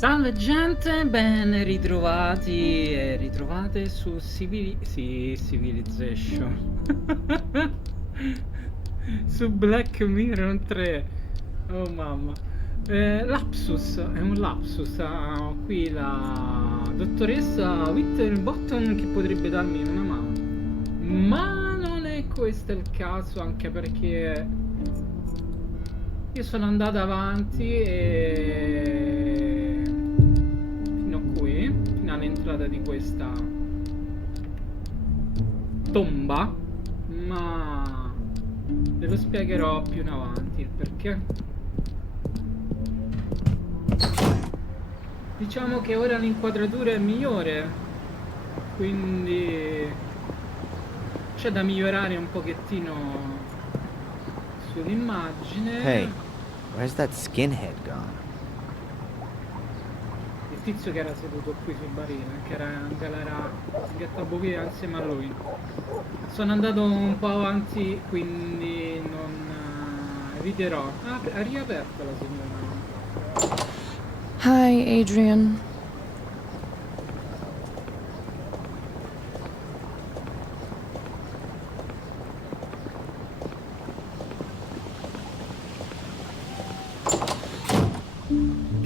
Salve gente, ben ritrovati e ritrovate su Civilization. Su Black Mirror 3. Oh mamma. Lapsus, è un lapsus. Ha qui la dottoressa Winterbottom che potrebbe darmi una mano. Ma non è questo il caso, anche perché io sono andato avanti e fino a qui, fino all'entrata di questa tomba, ma ve lo spiegherò più in avanti il perché. Diciamo che ora l'inquadratura è migliore, quindi c'è da migliorare un pochettino sull'immagine. Hey, where's that skinhead gone? Il tizio che era seduto qui sul barile, che era in galera sgattabuia insieme a lui. Sono andato un po' avanti, quindi non eviterò. Ah, ha riaperto la signora. Hi, Adrian.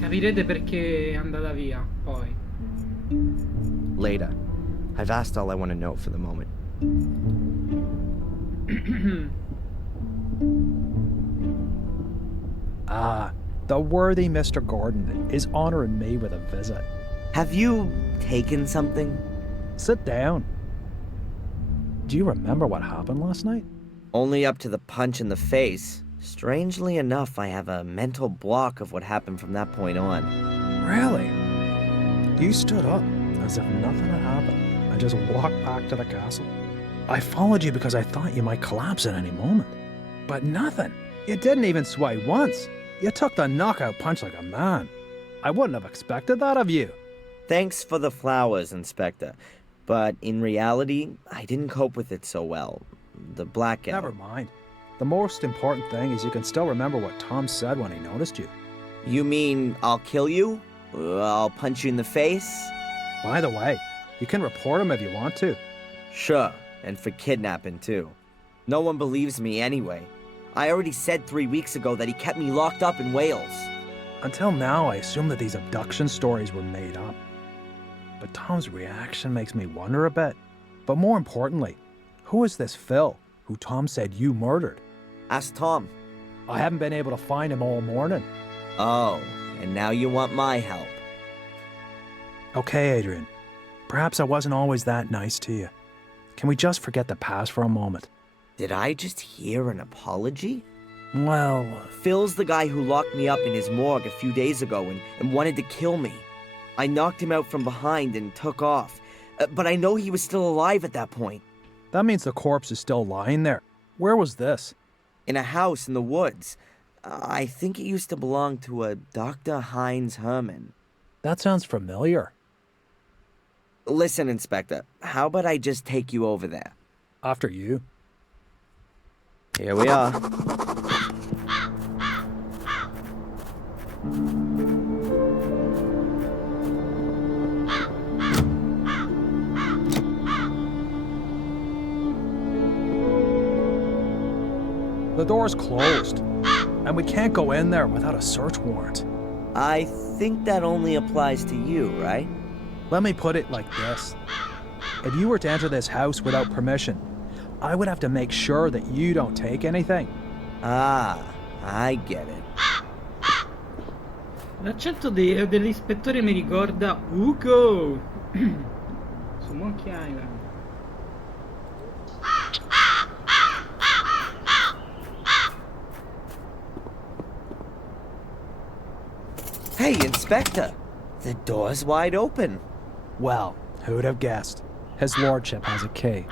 Capirete perché è andata via, poi. Later. I've asked all I want to know for the moment. The worthy Mr. Gordon is honoring me with a visit. Have you taken something? Sit down. Do you remember what happened last night? Only up to the punch in the face. Strangely enough, I have a mental block of what happened from that point on. Really? You stood up as if nothing had happened and just walked back to the castle. I followed you because I thought you might collapse at any moment. But nothing. You didn't even sway once. You took the knockout punch like a man. I wouldn't have expected that of you. Thanks for the flowers, Inspector. But in reality, I didn't cope with it so well. The blackout. Never mind. The most important thing is you can still remember what Tom said when he noticed you. You mean I'll kill you? I'll punch you in the face? By the way, you can report him if you want to. Sure, and for kidnapping too. No one believes me anyway. I already said 3 weeks ago that he kept me locked up in Wales. Until now, I assumed that these abduction stories were made up. But Tom's reaction makes me wonder a bit. But more importantly, who is this Phil, who Tom said you murdered? Ask Tom. I haven't been able to find him all morning. Oh, and now you want my help. Okay, Adrian. Perhaps I wasn't always that nice to you. Can we just forget the past for a moment? Did I just hear an apology? Well, Phil's the guy who locked me up in his morgue a few days ago and wanted to kill me. I knocked him out from behind and took off. But I know he was still alive at that point. that means the corpse is still lying there. Where was this? In a house in the woods. I think it used to belong to a Dr. Heinz Herman. That sounds familiar. Listen, Inspector, how about I just take you over there? After you. Here we are. The door's closed, and we can't go in there without a search warrant. I think that only applies to you, right? Let me put it like this. If you were to enter this house without permission, I would have to make sure that you don't take anything. Ah, I get it. L'accento dell'ispettore mi ricorda Ugo su Monkey Island. Hey, Inspector, the door's wide open. Well, who'd have guessed? His lordship has a key.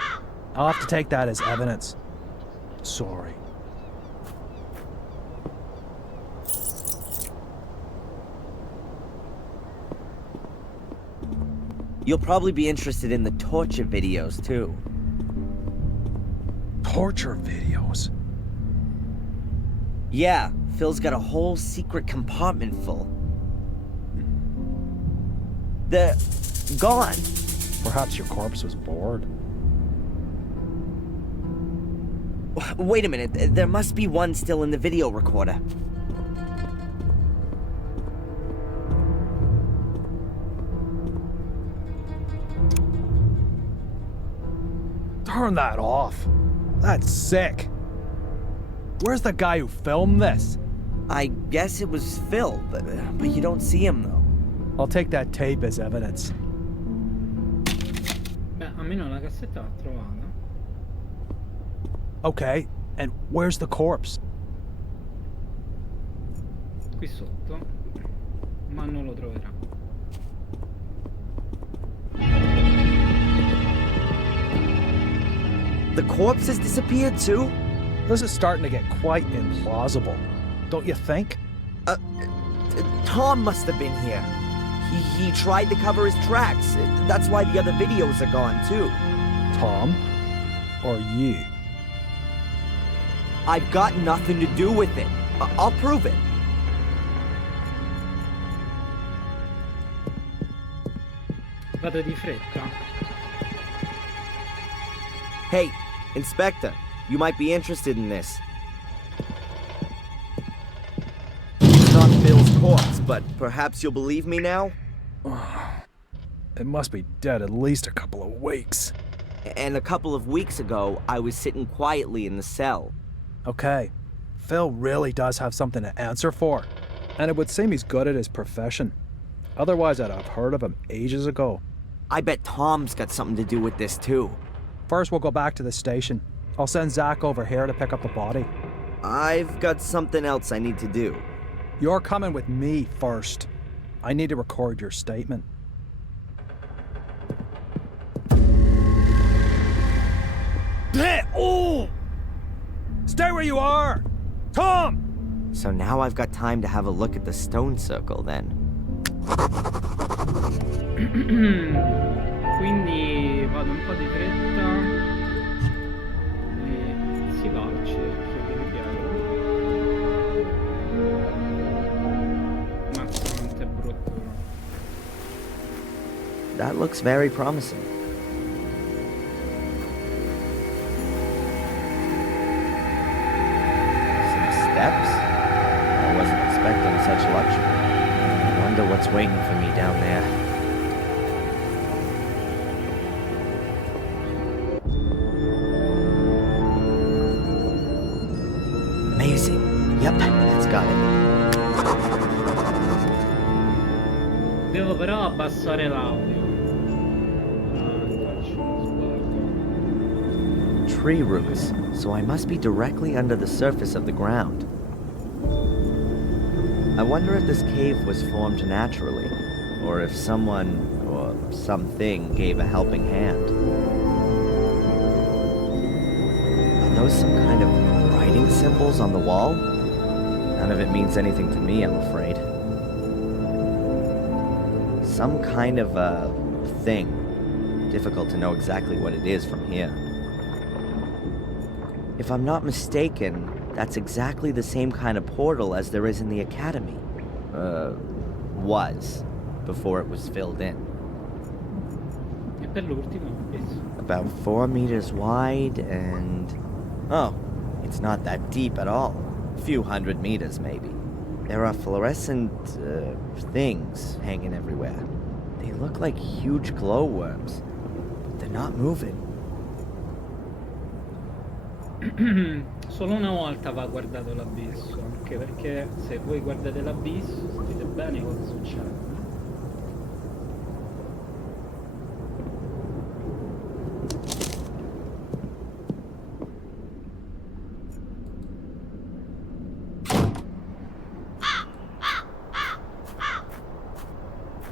I'll have to take that as evidence. Sorry. You'll probably be interested in the torture videos, too. Torture videos? Yeah, Phil's got a whole secret compartment full. They're gone. Perhaps your corpse was bored. Wait a minute, there must be one still in the video recorder. Turn that off. That's sick. Where's the guy who filmed this? I guess it was Phil, but you don't see him though. I'll take that tape as evidence. Beh, almeno la cassetta l'ha trovata. Okay, and where's the corpse? Qui sotto. Ma non lo troverà. The corpse has disappeared too? This is starting to get quite implausible. Don't you think? Tom must have been here. He tried to cover his tracks. That's why the other videos are gone too. Tom? Or you? I've got nothing to do with it. I'll prove it. Vado di fretta. Hey, Inspector, you might be interested in this. It's not Phil's corpse, but perhaps you'll believe me now? It must be dead at least a couple of weeks. And a couple of weeks ago, I was sitting quietly in the cell. Okay, Phil really does have something to answer for. And it would seem he's good at his profession. Otherwise, I'd have heard of him ages ago. I bet Tom's got something to do with this too. First, we'll go back to the station. I'll send Zach over here to pick up the body. I've got something else I need to do. You're coming with me first. I need to record your statement. Oh! Stay where you are! Tom! So now I've got time to have a look at the stone circle then. Quindi vado un po' di fretta e si va al cerchio, piano piano. Mazza quanto è brutto però. That looks very promising. Some steps? I wasn't expecting such luxury. I wonder what's waiting for me down there. Amazing. Yep, that's got it. Devo però abbassare l'audio. Faccio uno sguardo. Tree roots, so I must be directly under the surface of the ground. I wonder if this cave was formed naturally, or if someone or something gave a helping hand. Are those some kind of writing symbols on the wall? None of it means anything to me, I'm afraid. Some kind of thing. Difficult to know exactly what it is from here. If I'm not mistaken, that's exactly the same kind of portal as there is in the academy. Was, before it was filled in. E per l'ultimo, About 4 meters wide and... Oh, it's not that deep at all. A few 100 meters, maybe. There are fluorescent, things hanging everywhere. They look like huge glowworms, but they're not moving. Solo una volta va guardato l'abisso, anche perché se voi guardate l'abisso sapete bene cosa succede.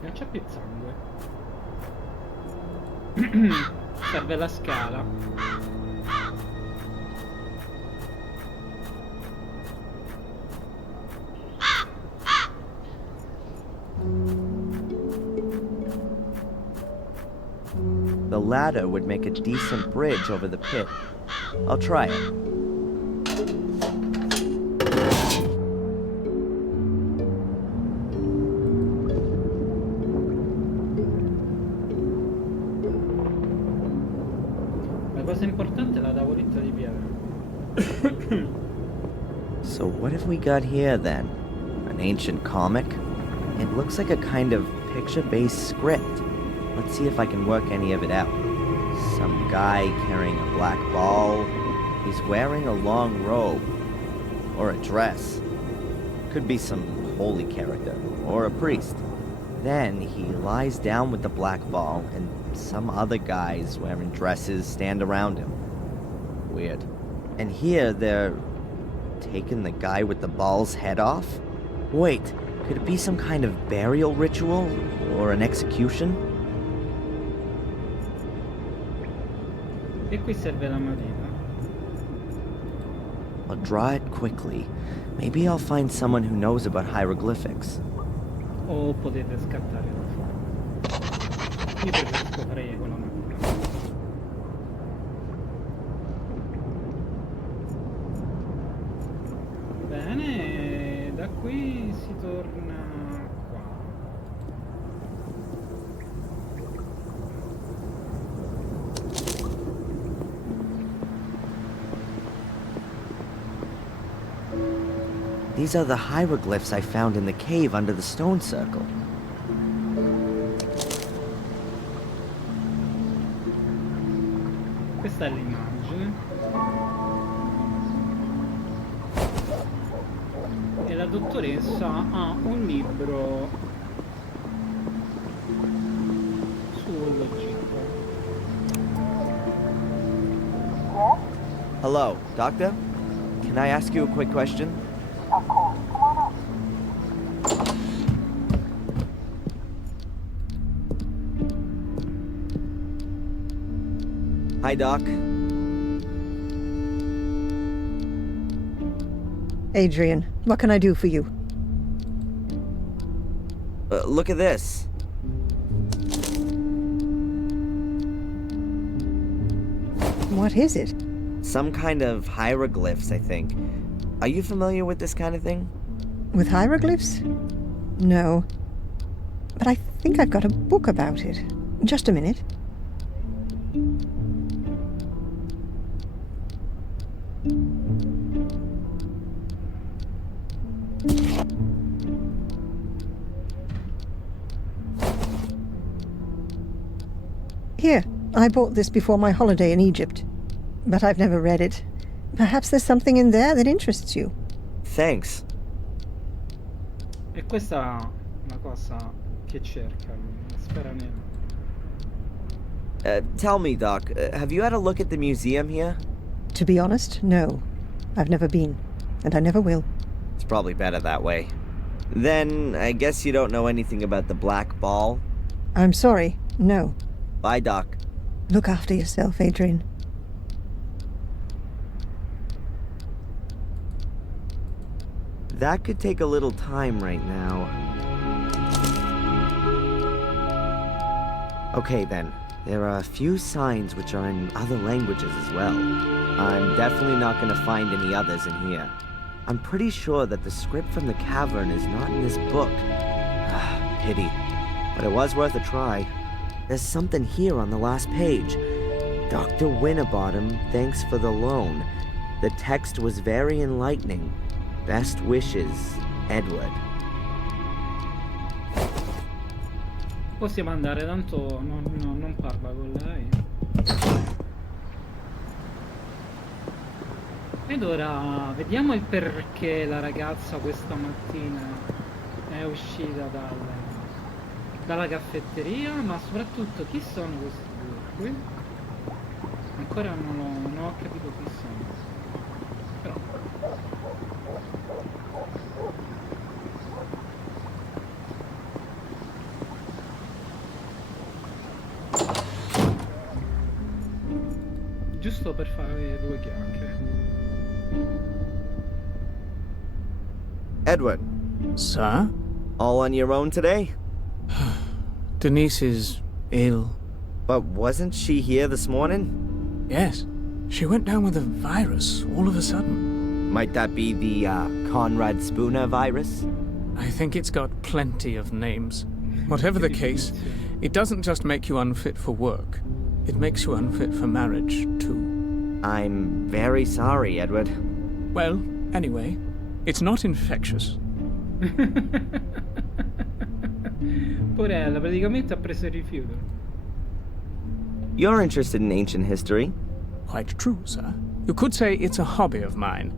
Non c'è più sangue. Serve la scala. The ladder would make a decent bridge over the pit. I'll try it. L'importante è la tavoletta di pietra. So what have we got here then? An ancient comic? It looks like a kind of picture-based script. Let's see if I can work any of it out. Some guy carrying a black ball. He's wearing a long robe. Or a dress. Could be some holy character. Or a priest. Then he lies down with the black ball, and some other guys wearing dresses stand around him. Weird. And here they're taking the guy with the ball's head off? Wait, could it be some kind of burial ritual? Or an execution? E qui serve la matita. I'll draw it quickly. Maybe I'll find someone who knows about hieroglyphics. O potete scattare da fuori. Io preferisco fare con la matita. Bene, da qui si torna qua. These are the hieroglyphs I found in the cave under the stone circle. Questa è l'immagine. E la dottoressa ha un libro sull'oggetto. Hello, Doctor? Can I ask you a quick question? Of course. Come on up. Hi, Doc. Adrian, what can I do for you? Look at this. What is it? Some kind of hieroglyphs, I think. Are you familiar with this kind of thing? With hieroglyphs? No. But I think I've got a book about it. Just a minute. Here, I bought this before my holiday in Egypt. But I've never read it. Perhaps there's something in there that interests you. Thanks. E questa è una cosa che cerca, la sfera nera. Tell me, Doc, have you had a look at the museum here? To be honest, no. I've never been, and I never will. It's probably better that way. Then, I guess you don't know anything about the black ball? I'm sorry, no. Bye, Doc. Look after yourself, Adrian. That could take a little time right now. Okay then, there are a few signs which are in other languages as well. I'm definitely not gonna find any others in here. I'm pretty sure that the script from the cavern is not in this book. Pity. But it was worth a try. There's something here on the last page. Dr. Winterbottom, thanks for the loan. The text was very enlightening. Best wishes, Edward. Possiamo andare, tanto non parla con lei. Ed ora vediamo il perché la ragazza questa mattina è uscita dalla caffetteria, ma soprattutto chi sono questi due qui? Ancora non ho capito chi sono. Però giusto per fare due chiacchiere. Edward, Sir? all on your own today? Denise is ill. But wasn't she here this morning? Yes. She went down with a virus all of a sudden. Might that be the Conrad Spooner virus? I think it's got plenty of names. Whatever the case, it doesn't just make you unfit for work. It makes you unfit for marriage, too. I'm very sorry, Edward. Well, anyway, it's not infectious. Porella, praticamente ha preso il rifiuto. You're interested in ancient history? Quite true, sir. You could say it's a hobby of mine.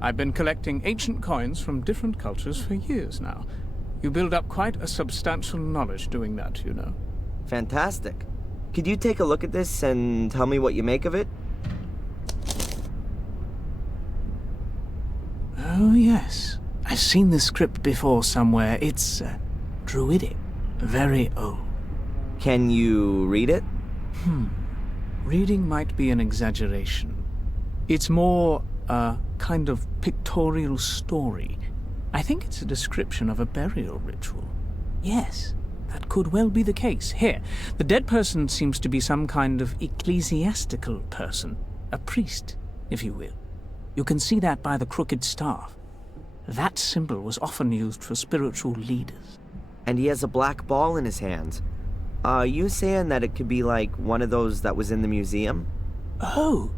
I've been collecting ancient coins from different cultures for years now. You build up quite a substantial knowledge doing that, you know. Fantastic. Could you take a look at this and tell me what you make of it? Oh, yes. I've seen this script before somewhere. It's druidic. Very old. Can you read it? Reading might be an exaggeration. It's more a kind of pictorial story. I think it's a description of a burial ritual. Yes, that could well be the case. Here, the dead person seems to be some kind of ecclesiastical person. A priest, if you will. You can see that by the crooked staff. That symbol was often used for spiritual leaders. And he has a black ball in his hand. Are you saying that it could be like one of those that was in the museum? Oh,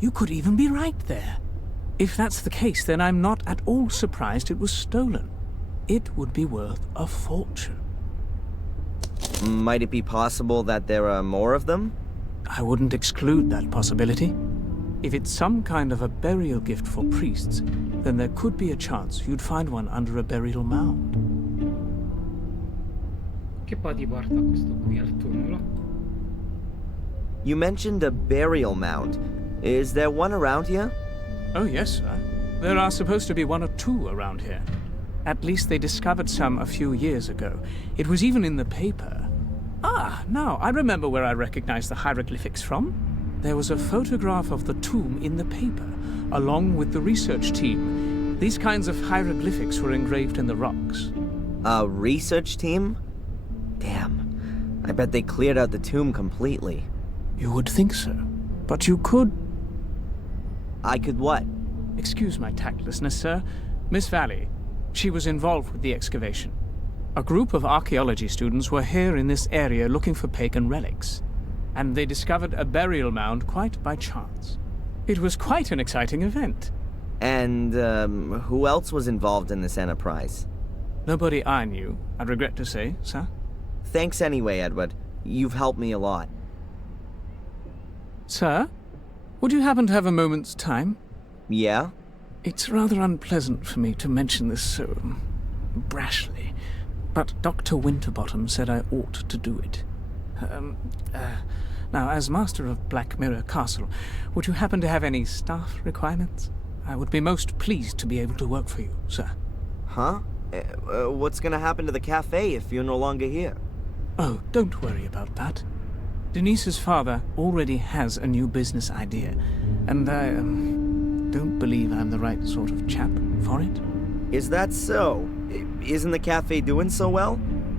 you could even be right there. If that's the case, then I'm not at all surprised it was stolen. It would be worth a fortune. Might it be possible that there are more of them? I wouldn't exclude that possibility. If it's some kind of a burial gift for priests, then there could be a chance you'd find one under a burial mound. Che poi ti porta a questo qui, al tumulo. You mentioned a burial mound. Is there one around here? Oh, yes, sir. There are supposed to be one or two around here. At least they discovered some a few years ago. It was even in the paper. Ah, now I remember where I recognized the hieroglyphics from. There was a photograph of the tomb in the paper, along with the research team. These kinds of hieroglyphics were engraved in the rocks. A research team? Damn. I bet they cleared out the tomb completely. You would think so. But you could... I could what? Excuse my tactlessness, sir. Miss Valley, she was involved with the excavation. A group of archaeology students were here in this area looking for pagan relics, and they discovered a burial mound quite by chance. It was quite an exciting event. And, who else was involved in this enterprise? Nobody I knew, I regret to say, sir. Thanks anyway, Edward. You've helped me a lot. Sir, would you happen to have a moment's time? Yeah? It's rather unpleasant for me to mention this so brashly, but Dr. Winterbottom said I ought to do it. Now, as master of Black Mirror Castle, would you happen to have any staff requirements? I would be most pleased to be able to work for you, sir. Huh? What's gonna happen to the cafe if you're no longer here? Oh, don't worry about that. Denise's father already has a new business idea, and I don't believe I'm the right sort of chap for it. Is that so? Isn't the cafe doing so well?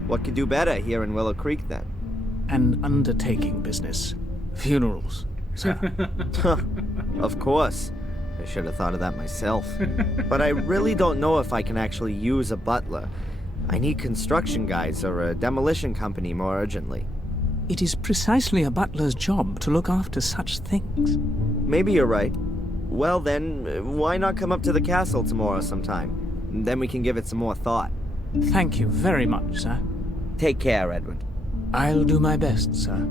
What could do better here in Willow Creek then? An undertaking business. Funerals, sir. Of course. I should have thought of that myself. But I really don't know if I can actually use a butler. I need construction guys or a demolition company more urgently. It is precisely a butler's job to look after such things. Maybe you're right. Well then, why not come up to the castle tomorrow sometime? Then we can give it some more thought. Thank you very much, sir. Take care, Edward. I'll do my best, sir.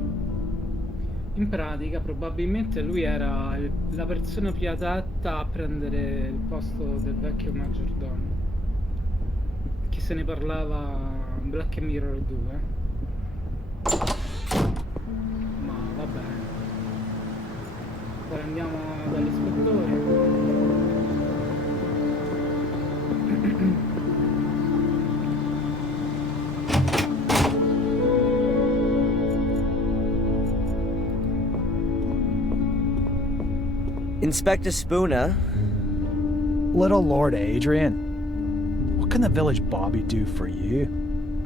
In pratica probabilmente lui era la persona più adatta a prendere il posto del vecchio maggiordomo, che se ne parlava in Black Mirror 2. Ma va bene. Poi andiamo dall'ispettore. Inspector Spooner. Little Lord Adrian, what can the village Bobby do for you?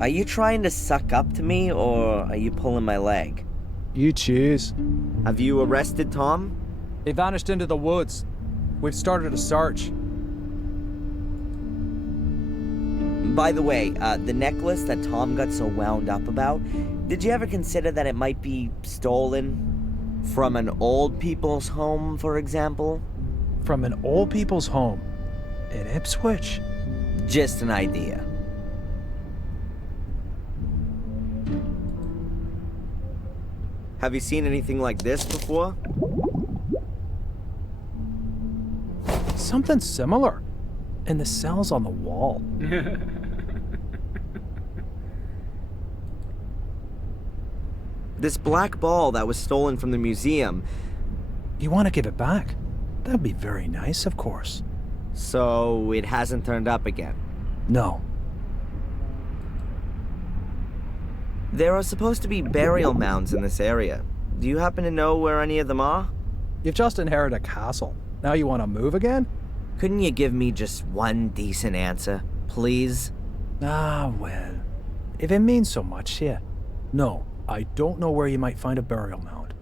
Are you trying to suck up to me, or are you pulling my leg? You choose. Have you arrested Tom? He vanished into the woods. We've started a search. By the way, the necklace that Tom got so wound up about, did you ever consider that it might be stolen? From an old people's home, for example? From an old people's home in Ipswich? Just an idea. Have you seen anything like this before? Something similar. In the cells on the wall. This black ball that was stolen from the museum. You want to give it back? That'd be very nice, of course. So it hasn't turned up again. No. There are supposed to be burial mounds in this area. Do you happen to know where any of them are? You've just inherited a castle. Now you want to move again? Couldn't you give me just one decent answer, please? Ah, well. If it means so much to you. No, I don't know where you might find a burial mound.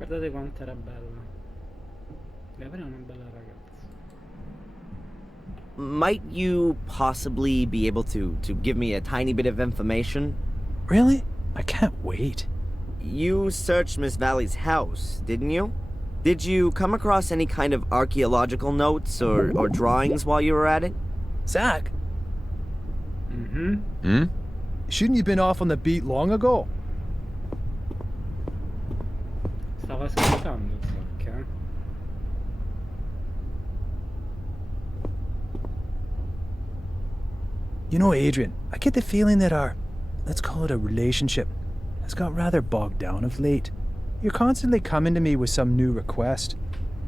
Guardate quanto era bella. Gabriele è una bella ragazza. Might you possibly be able to give me a tiny bit of information? Really? I can't wait. You searched Miss Valley's house, didn't you? Did you come across any kind of archaeological notes or drawings while you were at it? Zach? Mm-hmm. Shouldn't you been off on the beat long ago? Stava ascoltando, Zac, eh? You know, Adrian, I get the feeling that our, let's call it a relationship, has got rather bogged down of late. You're constantly coming to me with some new request.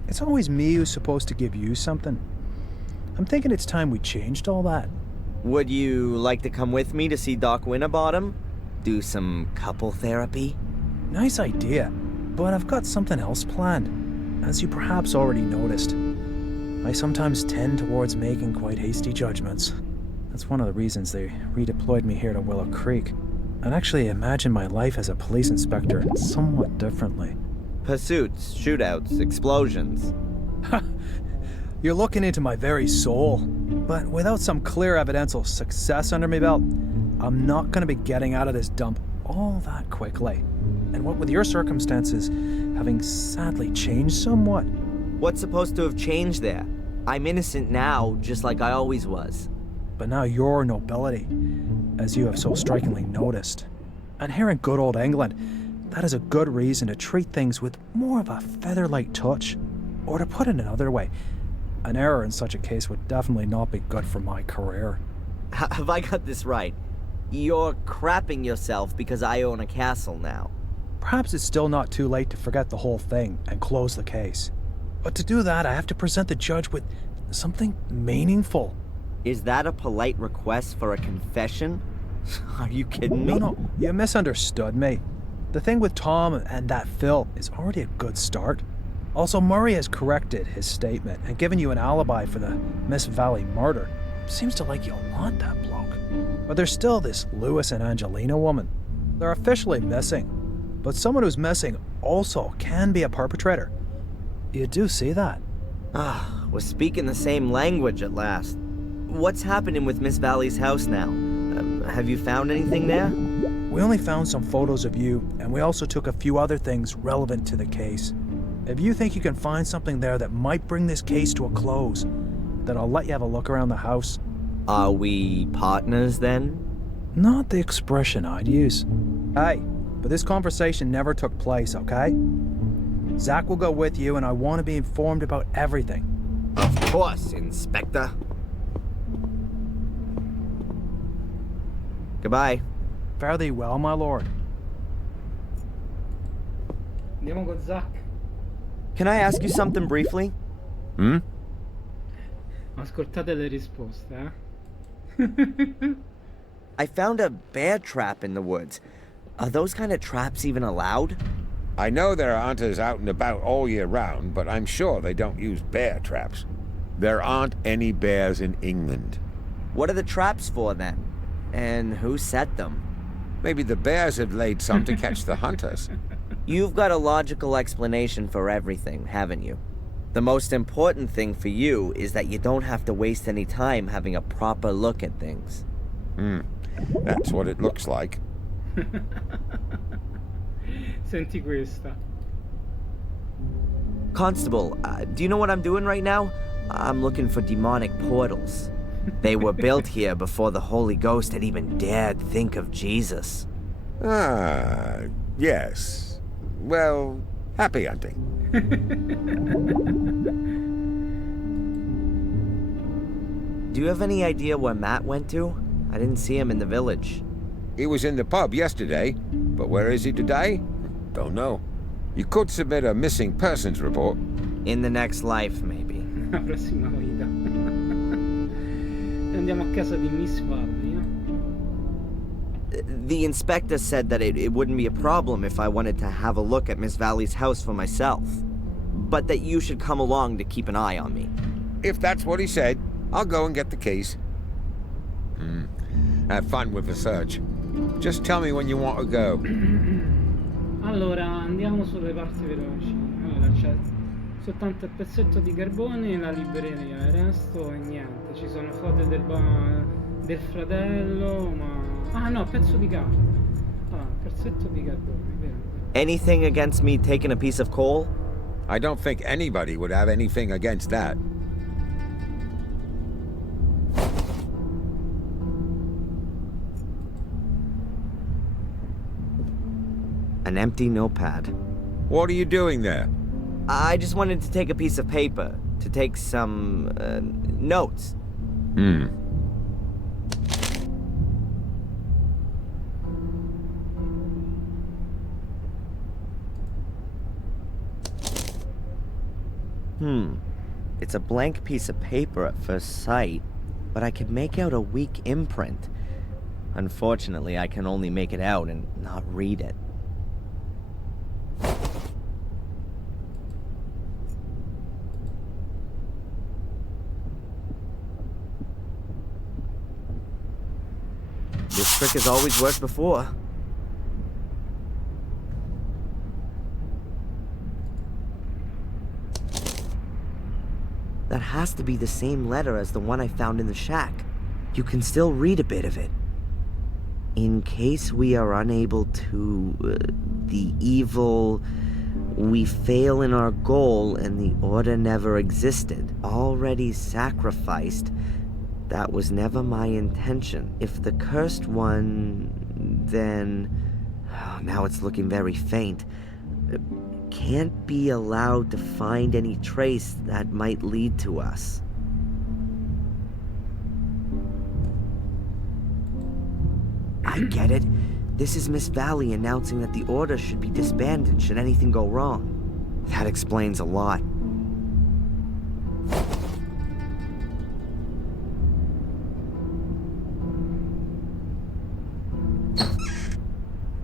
It's always me who's supposed to give you something. I'm thinking it's time we changed all that. Would you like to come with me to see Doc Winterbottom? Do some couple therapy? Nice idea, but I've got something else planned. As you perhaps already noticed, I sometimes tend towards making quite hasty judgments. That's one of the reasons they redeployed me here to Willow Creek. I'd actually imagine my life as a police inspector somewhat differently. Pursuits, shootouts, explosions. You're looking into my very soul. But without some clear evidential success under my belt, I'm not going to be getting out of this dump all that quickly. And what with your circumstances having sadly changed somewhat. What's supposed to have changed there? I'm innocent now, just like I always was. But now you're nobility, as you have so strikingly noticed. And here in good old England, that is a good reason to treat things with more of a feather-light touch. Or to put it another way, an error in such a case would definitely not be good for my career. Have I got this right? You're crapping yourself because I own a castle now. Perhaps it's still not too late to forget the whole thing and close the case. But to do that, I have to present the judge with something meaningful. Is that a polite request for a confession? Are you kidding me? No, you misunderstood me. The thing with Tom and that Phil is already a good start. Also, Murray has corrected his statement and given you an alibi for the Miss Valley murder. Seems to like you a lot, that bloke. But there's still this Lewis and Angelina woman. They're officially missing. But someone who's missing also can be a perpetrator. You do see that? We're speaking the same language at last. What's happening with Miss Valley's house now? Have you found anything there? We only found some photos of you, and we also took a few other things relevant to the case. If you think you can find something there that might bring this case to a close, then I'll let you have a look around the house. Are we partners then? Not the expression I'd use. Hey, but this conversation never took place, okay? Zach will go with you, and I want to be informed about everything. Of course, Inspector. Goodbye. Fare thee well, my lord. Andiamo con Zac. Can I ask you something briefly? Ascoltate le risposte, eh? I found a bear trap in the woods. Are those kind of traps even allowed? I know there are hunters out and about all year round, but I'm sure they don't use bear traps. There aren't any bears in England. What are the traps for then? And who set them? Maybe the bears have laid some to catch the hunters. You've got a logical explanation for everything, haven't you? The most important thing for you is that you don't have to waste any time having a proper look at things. That's what it looks like. Senti questa. Constable, do you know what I'm doing right now? I'm looking for demonic portals. They were built here before the Holy Ghost had even dared think of Jesus. Ah, yes. Well, happy hunting. Do you have any idea where Matt went to? I didn't see him in the village. He was in the pub yesterday, but where is he today? Don't know. You could submit a missing persons report. In the next life, maybe. La prossima vita. Andiamo a casa di Miss Valley. The inspector said that it wouldn't be a problem if I wanted to have a look at Miss Valley's house for myself. But that you should come along to keep an eye on me. If that's what he said, I'll go and get the keys. Have fun with the search. Just tell me when you want to go. Allora, andiamo sulle parti veloci. Allora, c'è soltanto il pezzetto di carbone, la libreria, il resto e niente. Ci sono foto del fratello, ma... Ah no, pezzo di carta. Ah, pezzetto di carbone, vero. Anything against me taking a piece of coal? I don't think anybody would have anything against that. An empty notepad. What are you doing there? I just wanted to take a piece of paper, to take some, notes. It's a blank piece of paper at first sight, but I could make out a weak imprint. Unfortunately, I can only make it out and not read it. This trick has always worked before. That has to be the same letter as the one I found in the shack. You can still read a bit of it. In case we are unable to... the evil... we fail in our goal and the order never existed. Already sacrificed. That was never my intention. If the cursed one... then... oh, now it's looking very faint. Can't be allowed to find any trace that might lead to us. I get it. This is Miss Valley announcing that the order should be disbanded should anything go wrong. That explains a lot.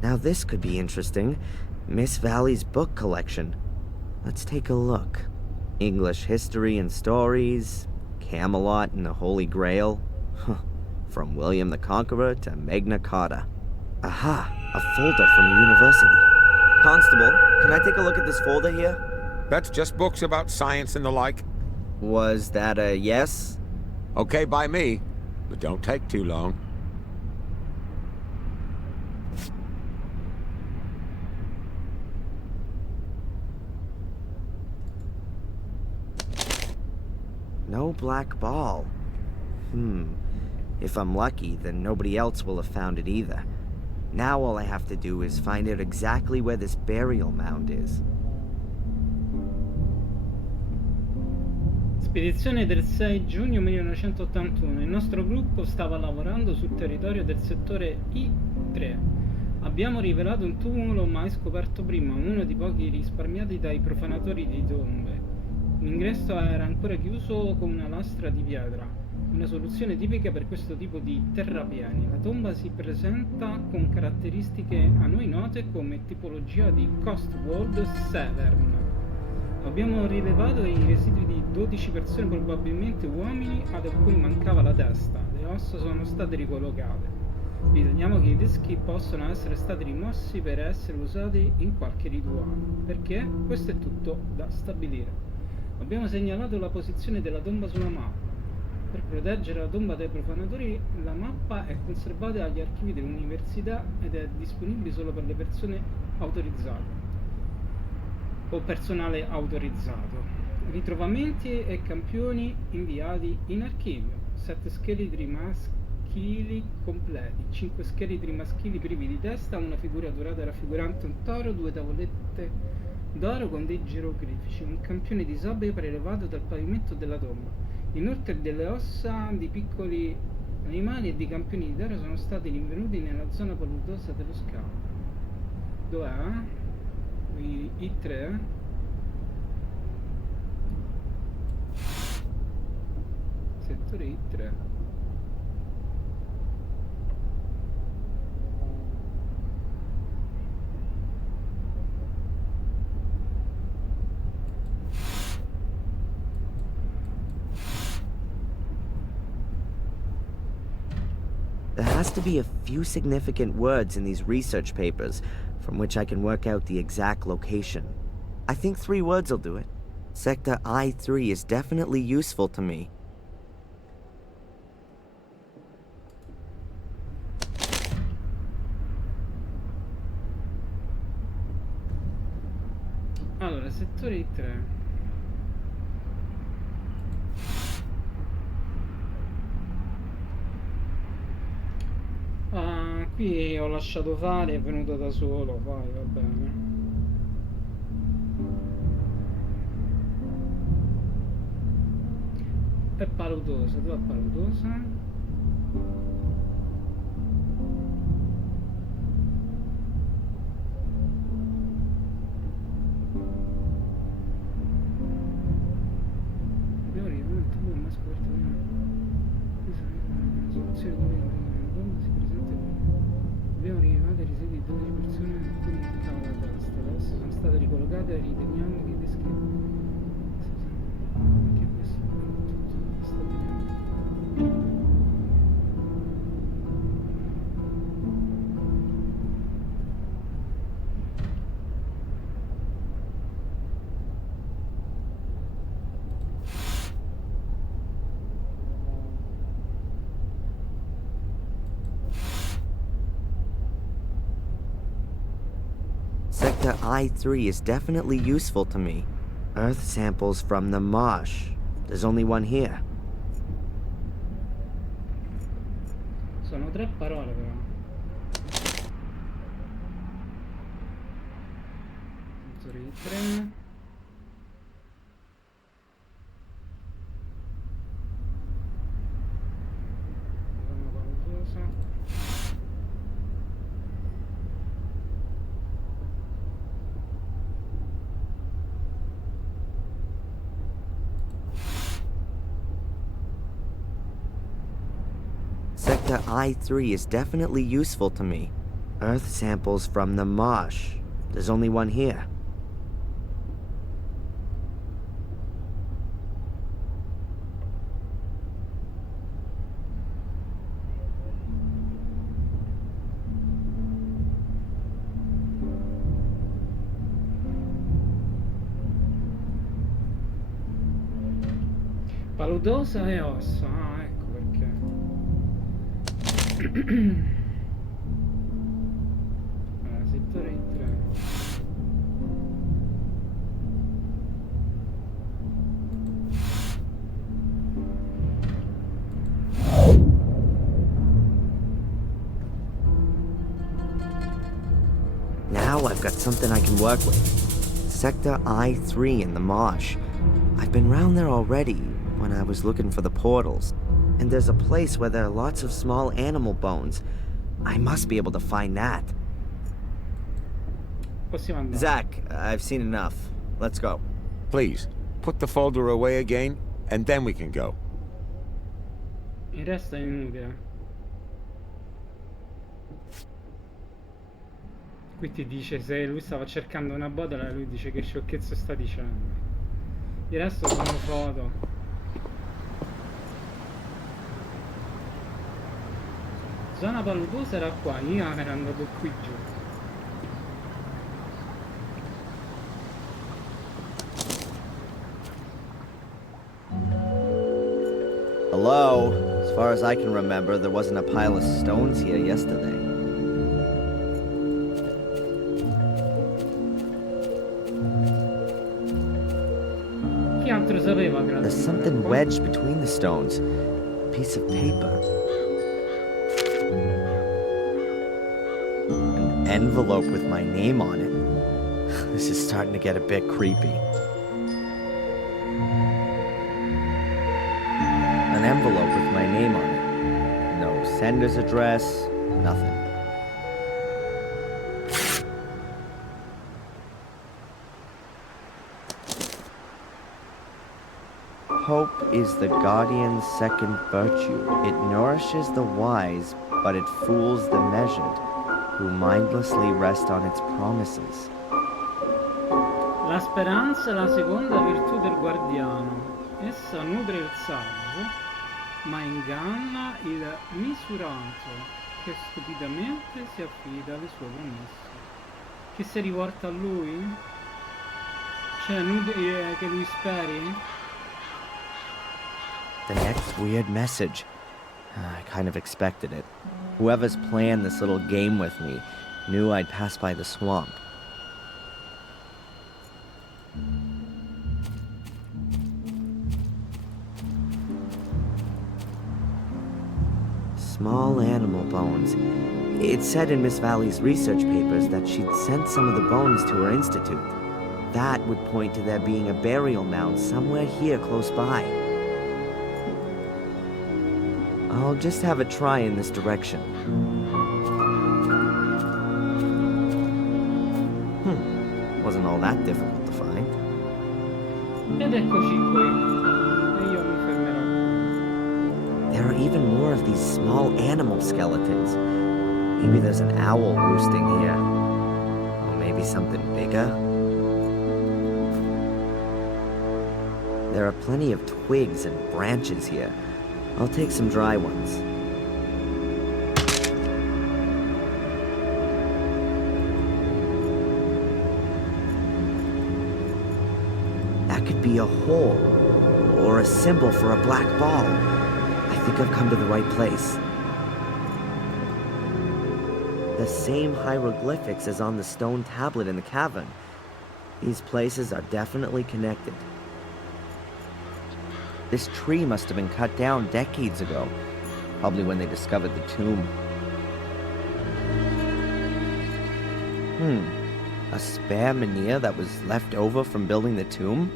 Now this could be interesting. Miss Valley's book collection. Let's take a look. English history and stories, Camelot and the Holy Grail. From William the Conqueror to Magna Carta. Aha, a folder from a university. Constable, can I take a look at this folder here? That's just books about science and the like. Was that a yes? Okay by me, but don't take too long. No black ball. If I'm lucky, then nobody else will have found it either. Now all I have to do is find out exactly where this burial mound is. Spedizione del 6 giugno 1981. Il nostro gruppo stava lavorando sul territorio del settore I3. Abbiamo rivelato un tumulo mai scoperto prima, uno dei pochi risparmiati dai profanatori di tombe. L'ingresso era ancora chiuso con una lastra di pietra, una soluzione tipica per questo tipo di terrapieni. La tomba si presenta con caratteristiche a noi note come tipologia di Cotswold Severn. Abbiamo rilevato i residui di 12 persone, probabilmente uomini, ad cui mancava la testa. Le ossa sono state ricollocate. Riteniamo che i dischi possano essere stati rimossi per essere usati in qualche rituale. Perché? Questo è tutto da stabilire. Abbiamo segnalato la posizione della tomba sulla mappa. Per proteggere la tomba dai profanatori, la mappa è conservata agli archivi dell'università ed è disponibile solo per le persone autorizzate. o personale autorizzato. Ritrovamenti e campioni inviati in archivio. 7 scheletri maschili completi, 5 scheletri maschili privi di testa, una figura dorata raffigurante un toro, 2 tavolette d'oro con dei geroglifici, un campione di sabbia prelevato dal pavimento della tomba. Inoltre delle ossa di piccoli animali e di campioni di terra sono stati rinvenuti nella zona paludosa dello scavo. Dov'è? I 3? Settore I3. There has to be a few significant words in these research papers from which I can work out the exact location. I think 3 words will do it. Sector I3 is definitely useful to me. Allora, settore I3. Ah, qui ho lasciato fare, è venuto da solo, vai, va bene. È paludosa, dov'è paludosa? Abbiamo rivolto pure una scoperta di una soluzione di donna si presenta qui. Abbiamo rilevato i residui di 12 persone alcuni in cava la testa. Adesso sono state ricollocate e riteniamo che perché questo è tutto stabilito. Sector I3 is definitely useful to me. Earth samples from the marsh. There's only one here. Sono 3 parole però. Settore I3. Zona paludosa. Sector I3 is definitely useful to me. Earth samples from the marsh. There's only one here. Paludosa e ossa, ah, ecco perché. Allora, settore I3. Now I've got something I can work with. Sector I3 in the marsh. I've been round there already when I was looking for the portals. And there's a place where there are lots of small animal bones. I must be able to find that. Possiamo andare. Zach, I've seen enough. Let's go. Please, put the folder away again, and then we can go. Il resto è inutile. Qui ti dice se lui stava cercando una botola, lui dice che sciocchezza sta dicendo. Il resto sono foto. Zona paludosa era qua, io ero andato qui giù. Hello? As far as I can remember, there wasn't a pile of stones here yesterday. Chi altro sapeva che era There's tenuta something qua? wedged between the stones. A piece of paper. An envelope with my name on it. This is starting to get a bit creepy. An envelope with my name on it. No sender's address, nothing. Hope is the guardian's second virtue. It nourishes the wise, but it fools the measured, who mindlessly rest on its promises. La speranza è la seconda virtù del guardiano. Essa nutre il saggio, ma inganna il misurato, che stupidamente si affida alle sue promesse. Che si è rivolta a lui? Cioè, che lui speri? The next weird message. I kind of expected it. Whoever's planned this little game with me knew I'd pass by the swamp. Small animal bones. It said in Miss Valley's research papers that she'd sent some of the bones to her institute. That would point to there being a burial mound somewhere here close by. I'll just have a try in this direction. Wasn't all that difficult to find. Ed eccoci qui. E io mi fermerò. There are even more of these small animal skeletons. Maybe there's an owl roosting here. Or maybe something bigger. There are plenty of twigs and branches here. I'll take some dry ones. That could be a hole, or a symbol for a black ball. I think I've come to the right place. The same hieroglyphics as on the stone tablet in the cavern. These places are definitely connected. This tree must have been cut down decades ago, probably when they discovered the tomb. A spare menhir that was left over from building the tomb?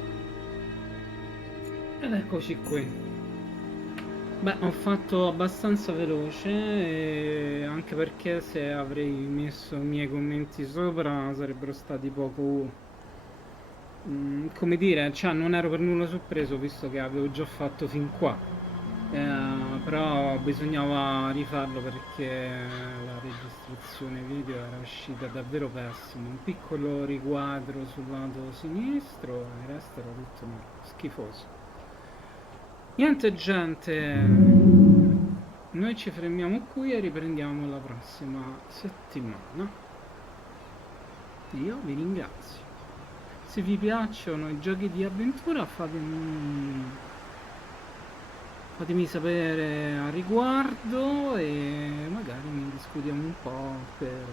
Ed eccoci qui. Beh, ho fatto abbastanza veloce, anche perché se avrei messo i miei commenti sopra sarebbero stati poco... come dire, cioè non ero per nulla sorpreso visto che avevo già fatto fin qua. Però bisognava rifarlo perché la registrazione video era uscita davvero pessimo. Un piccolo riquadro sul lato sinistro e il resto era tutto schifoso. Niente gente, noi ci fermiamo qui e riprendiamo la prossima settimana. Io vi ringrazio. Se vi piacciono i giochi di avventura fatemi sapere a riguardo e magari ne discutiamo un po' per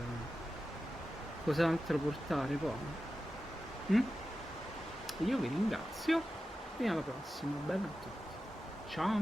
cos'altro portare poi. Io vi ringrazio e alla prossima, bella a tutti. Ciao!